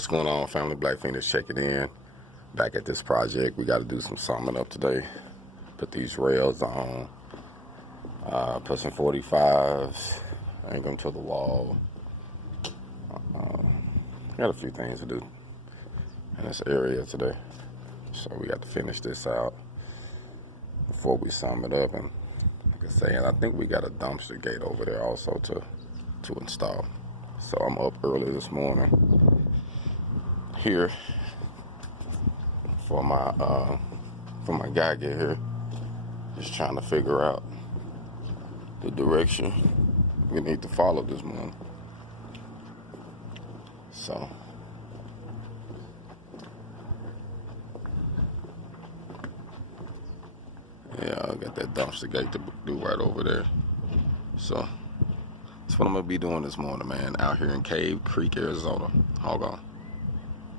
What's going on, family? Black Feniks checking in. Back at this project. We got to do some summing up today. Put these rails on. Put some 45s. Angle them to the wall. Got a few things to do in this area today. So we got to finish this out before we sum it up. And like I say, I think we got a dumpster gate over there also to install. So I'm up early this morning here for my guy get here, just trying to figure out the direction we need to follow this morning. So yeah, I got that dumpster gate to do right over there. So that's what I'm gonna be doing this morning, man, out here in Cave Creek, Arizona. Hold on.